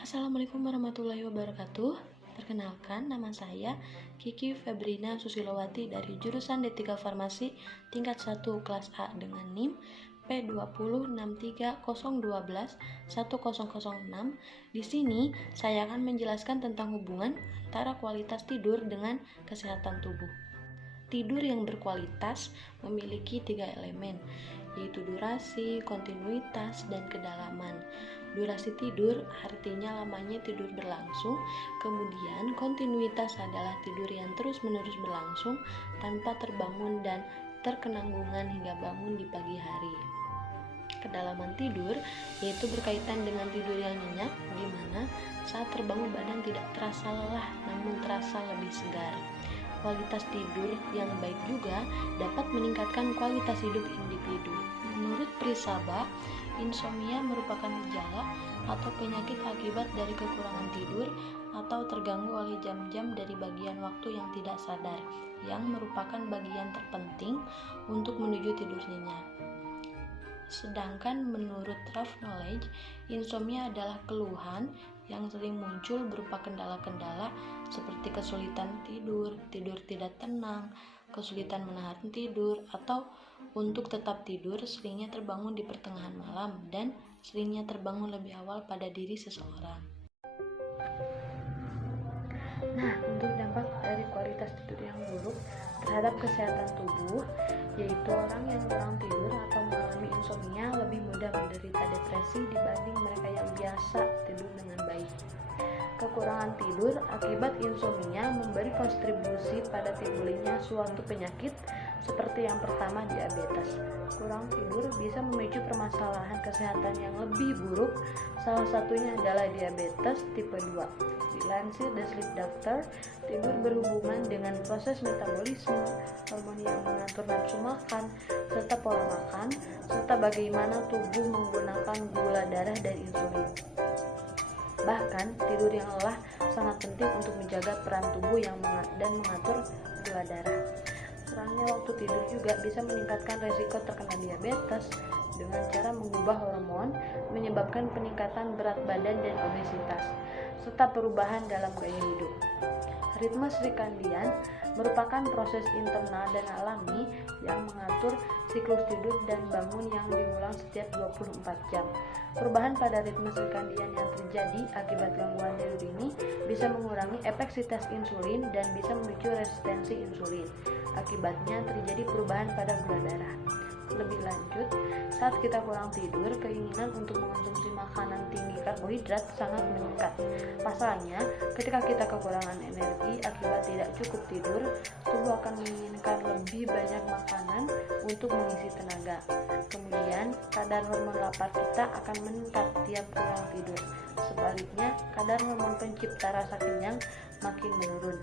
Assalamualaikum warahmatullahi wabarakatuh. Perkenalkan, nama saya Kiki Febrina Susilowati dari jurusan D3 Farmasi tingkat 1 kelas A dengan NIM P20630121006. Di sini saya akan menjelaskan tentang hubungan antara kualitas tidur dengan kesehatan tubuh. Tidur yang berkualitas memiliki 3 elemen, yaitu durasi, kontinuitas, dan kedalaman. Durasi tidur artinya lamanya tidur berlangsung, kemudian kontinuitas adalah tidur yang terus-menerus berlangsung tanpa terbangun dan terkenanggungan hingga bangun di pagi hari. Kedalaman tidur yaitu berkaitan dengan tidur yang nyenyak, di mana saat terbangun badan tidak terasa lelah namun terasa lebih segar. Kualitas tidur yang baik juga dapat meningkatkan kualitas hidup individu. Menurut Prisaba, insomnia merupakan gejala atau penyakit akibat dari kekurangan tidur atau terganggu oleh jam-jam dari bagian waktu yang tidak sadar, yang merupakan bagian terpenting untuk menuju tidur nyenyak. Sedangkan menurut Rough Knowledge, insomnia adalah keluhan yang sering muncul berupa kendala-kendala seperti kesulitan tidur, tidur tidak tenang, kesulitan menahan tidur, atau untuk tetap tidur seringnya terbangun di pertengahan malam dan seringnya terbangun lebih awal pada diri seseorang. Nah, untuk dampak dari kualitas tidur yang buruk terhadap kesehatan tubuh, yaitu orang yang kurang tidur atau mengalami insomnia lebih mudah menderita depresi dibanding mereka yang biasa tidur dengan baik. Kekurangan tidur akibat insomnia memberi kontribusi pada timbulnya suatu penyakit seperti yang pertama, diabetes. Kurang tidur bisa memicu permasalahan kesehatan yang lebih buruk, salah satunya adalah diabetes tipe 2. Dilansir The Sleep Doctor, tidur berhubungan dengan proses metabolisme, hormon yang mengatur nafsu makan, serta pola makan, serta bagaimana tubuh menggunakan gula darah dan insulin. Bahkan, tidur yang lelah sangat penting untuk menjaga peran tubuh dan mengatur gula darah. Kurangnya waktu tidur juga bisa meningkatkan resiko terkena diabetes dengan cara mengubah hormon, menyebabkan peningkatan berat badan dan obesitas, serta perubahan dalam gaya hidup. Ritme sirkadian merupakan proses internal dan alami yang mengatur siklus tidur dan bangun yang diulang setiap 24 jam. Perubahan pada ritme sirkadian yang terjadi akibat gangguan tidur ini bisa mengurangi efektivitas insulin dan bisa memicu resistensi insulin. Akibatnya terjadi perubahan pada gula darah. Lebih lanjut, saat kita kurang tidur, keinginan untuk mengonsumsi makanan tinggi karbohidrat sangat meningkat. Pasalnya, ketika kita kekurangan energi akibat tidak cukup tidur, tubuh akan menginginkan lebih banyak makanan untuk mengisi tenaga. Kemudian, kadar hormon lapar kita akan meningkat tiap kurang tidur. Sebaliknya, kadar hormon pencipta rasa kenyang makin menurun.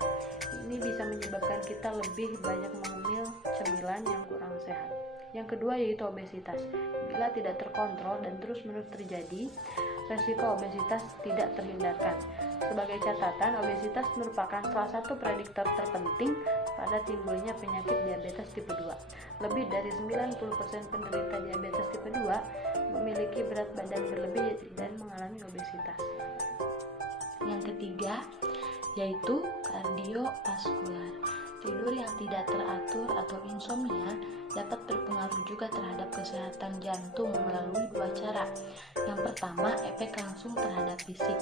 Ini bisa menyebabkan kita lebih banyak mengemil cemilan yang kurang sehat. Yang kedua yaitu obesitas. Bila tidak terkontrol dan terus-menerus terjadi, resiko obesitas tidak terhindarkan. Sebagai catatan, obesitas merupakan salah satu prediktor terpenting pada timbulnya penyakit diabetes tipe 2. Lebih dari 90% penderita diabetes tipe 2 memiliki berat badan berlebih dan mengalami obesitas. Yang ketiga yaitu kardiovaskular. Tidur yang tidak teratur atau insomnia dapat berpengaruh juga terhadap kesehatan jantung melalui dua cara. Yang pertama, efek langsung terhadap fisik.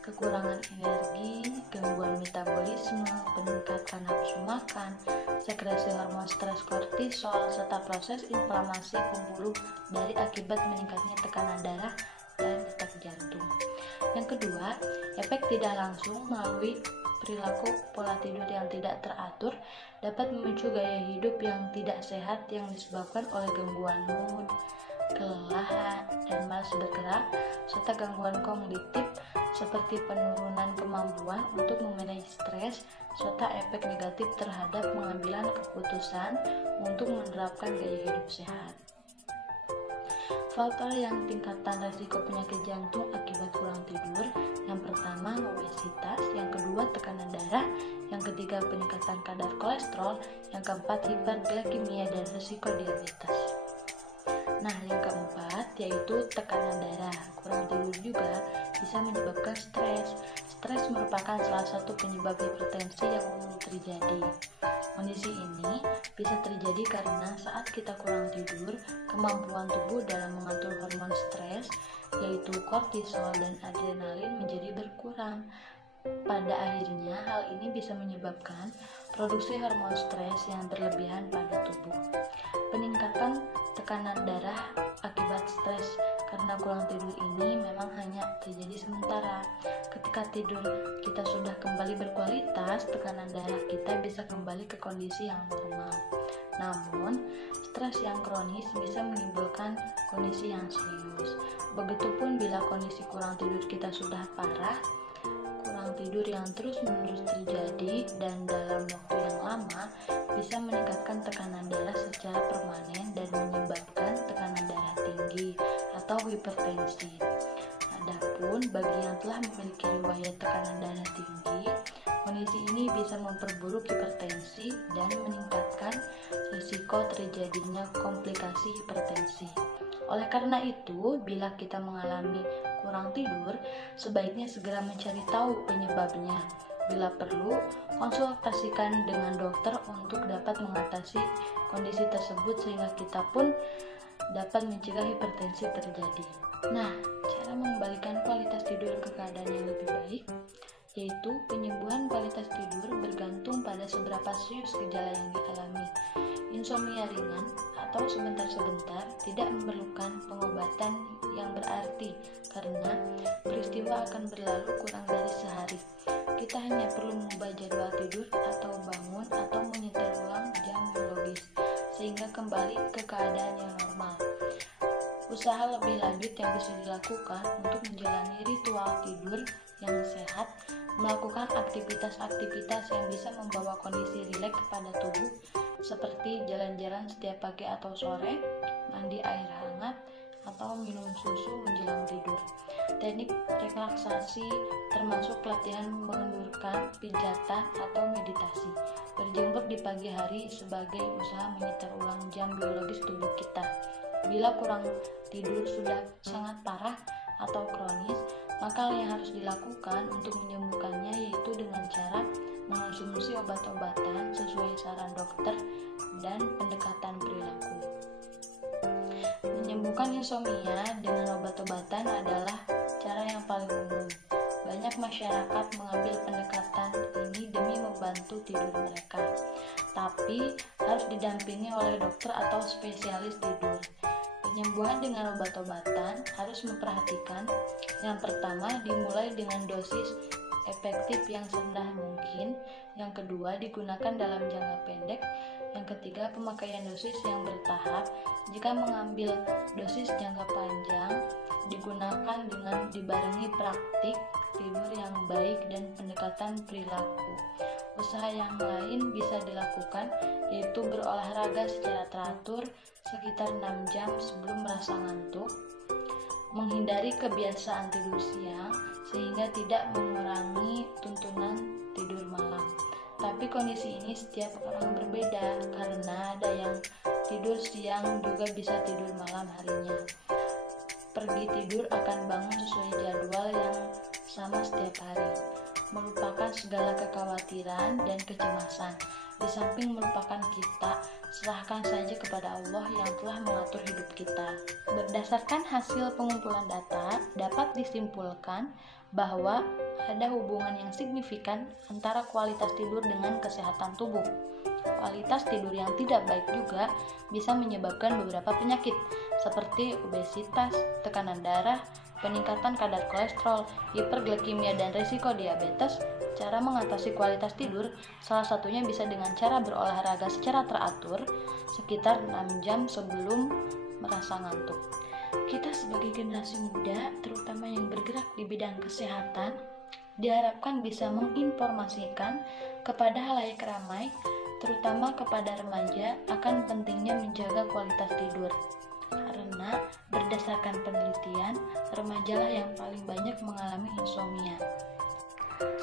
Kekurangan energi, gangguan metabolisme, peningkatan nafsu makan, sekresi hormon stres kortisol, serta proses inflamasi pembuluh dari akibat meningkatnya tekanan darah dan detak jantung. Yang kedua, efek tidak langsung melalui perilaku pola tidur yang tidak teratur dapat memicu gaya hidup yang tidak sehat yang disebabkan oleh gangguan mood, kelelahan, dan malas bergerak, serta gangguan kognitif seperti penurunan kemampuan untuk memanage stres, serta efek negatif terhadap pengambilan keputusan untuk menerapkan gaya hidup sehat. Faktor yang tingkatan resiko penyakit jantung akibat kurang tidur, yang pertama obesitas, yang kedua tekanan darah, yang ketiga peningkatan kadar kolesterol, yang keempat hiperglikemia dan resiko diabetes. Nah, yang keempat yaitu tekanan darah. Kurang tidur juga bisa menyebabkan stres. Stres merupakan salah satu penyebab hipertensi yang umum terjadi. Kondisi ini bisa terjadi karena saat kita kurang tidur, kemampuan tubuh dalam mengatur hormon stres, yaitu kortisol dan adrenalin menjadi berkurang. Pada akhirnya, hal ini bisa menyebabkan produksi hormon stres yang berlebihan pada tubuh. Peningkatan tekanan darah akibat stres karena kurang tidur ini memang hanya terjadi sementara. Ketika tidur kita sudah kembali berkualitas, tekanan darah kita bisa kembali ke kondisi yang normal. Namun, stres yang kronis bisa menimbulkan kondisi yang serius. Begitupun bila kondisi kurang tidur kita sudah parah, kurang tidur yang terus-menerus terjadi dan dalam waktu yang lama bisa meningkatkan tekanan darah secara permanen dan menyebabkan tekanan darah tinggi atau hipertensi. Adapun bagi yang telah memiliki riwayat tekanan darah tinggi, kondisi ini bisa memperburuk hipertensi dan meningkatkan risiko terjadinya komplikasi hipertensi. Oleh karena itu, bila kita mengalami kurang tidur, sebaiknya segera mencari tahu penyebabnya. Bila perlu, konsultasikan dengan dokter untuk dapat mengatasi kondisi tersebut sehingga kita pun dapat mencegah hipertensi terjadi. Nah, cara mengembalikan kualitas tidur ke keadaan yang lebih baik yaitu penyembuhan kualitas tidur bergantung pada seberapa serius gejala yang dialami. Insomnia ringan atau sebentar-sebentar tidak memerlukan pengobatan yang berarti karena peristiwa akan berlalu kurang dari sehari. Kita hanya perlu mengubah jadwal tidur atau bangun atau menyetel ulang jam biologis sehingga kembali ke keadaan yang normal. Usaha lebih lanjut yang bisa dilakukan untuk menjalani ritual tidur yang sehat, melakukan aktivitas-aktivitas yang bisa membawa kondisi rileks kepada tubuh seperti jalan-jalan setiap pagi atau sore, mandi air hangat, atau minum susu menjelang tidur. Teknik relaksasi termasuk latihan mengendurkan, pijatan, atau meditasi. Berjemur di pagi hari sebagai usaha menyetar ulang jam biologis tubuh kita. Bila kurang tidur sudah sangat parah atau kronis, maka yang harus dilakukan untuk menyembuhkannya yaitu dengan cara mengonsumsi obat-obatan sesuai saran dokter dan pendekatan perilaku. Menyembuhkan insomnia dengan obat-obatan adalah cara yang paling umum. Banyak masyarakat mengambil pendekatan ini demi membantu tidur mereka, tapi harus didampingi oleh dokter atau spesialis tidur. Penyembuhan dengan obat-obatan harus memperhatikan yang pertama dimulai dengan dosis efektif yang serendah mungkin, yang kedua digunakan dalam jangka pendek, yang ketiga pemakaian dosis yang bertahap. Jika mengambil dosis jangka panjang, digunakan dengan dibarengi praktik tidur yang baik dan pendekatan perilaku. Usaha yang lain bisa dilakukan yaitu berolahraga secara teratur sekitar 6 jam sebelum merasa ngantuk, menghindari kebiasaan tidur siang sehingga tidak mengurangi tuntunan tidur malam. Tapi kondisi ini setiap orang berbeda karena ada yang tidur siang juga bisa tidur malam harinya. Pergi tidur akan bangun sesuai jadwal yang sama setiap hari, melupakan segala kekhawatiran dan kecemasan. Di samping melupakan kita, serahkan saja kepada Allah yang telah mengatur hidup kita. Berdasarkan hasil pengumpulan data, dapat disimpulkan bahwa ada hubungan yang signifikan antara kualitas tidur dengan kesehatan tubuh. Kualitas tidur yang tidak baik juga bisa menyebabkan beberapa penyakit seperti obesitas, tekanan darah, peningkatan kadar kolesterol, hiperglikemia, dan risiko diabetes. Cara mengatasi kualitas tidur salah satunya bisa dengan cara berolahraga secara teratur sekitar 6 jam sebelum merasa ngantuk. Kita sebagai generasi muda, terutama yang bergerak di bidang kesehatan, diharapkan bisa menginformasikan kepada halayak ramai, terutama kepada remaja, akan pentingnya menjaga kualitas tidur. Karena berdasarkan penelitian, remajalah yang paling banyak mengalami insomnia.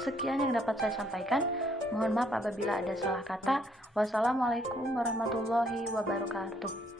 Sekian yang dapat saya sampaikan. Mohon maaf apabila ada salah kata. Wassalamualaikum warahmatullahi wabarakatuh.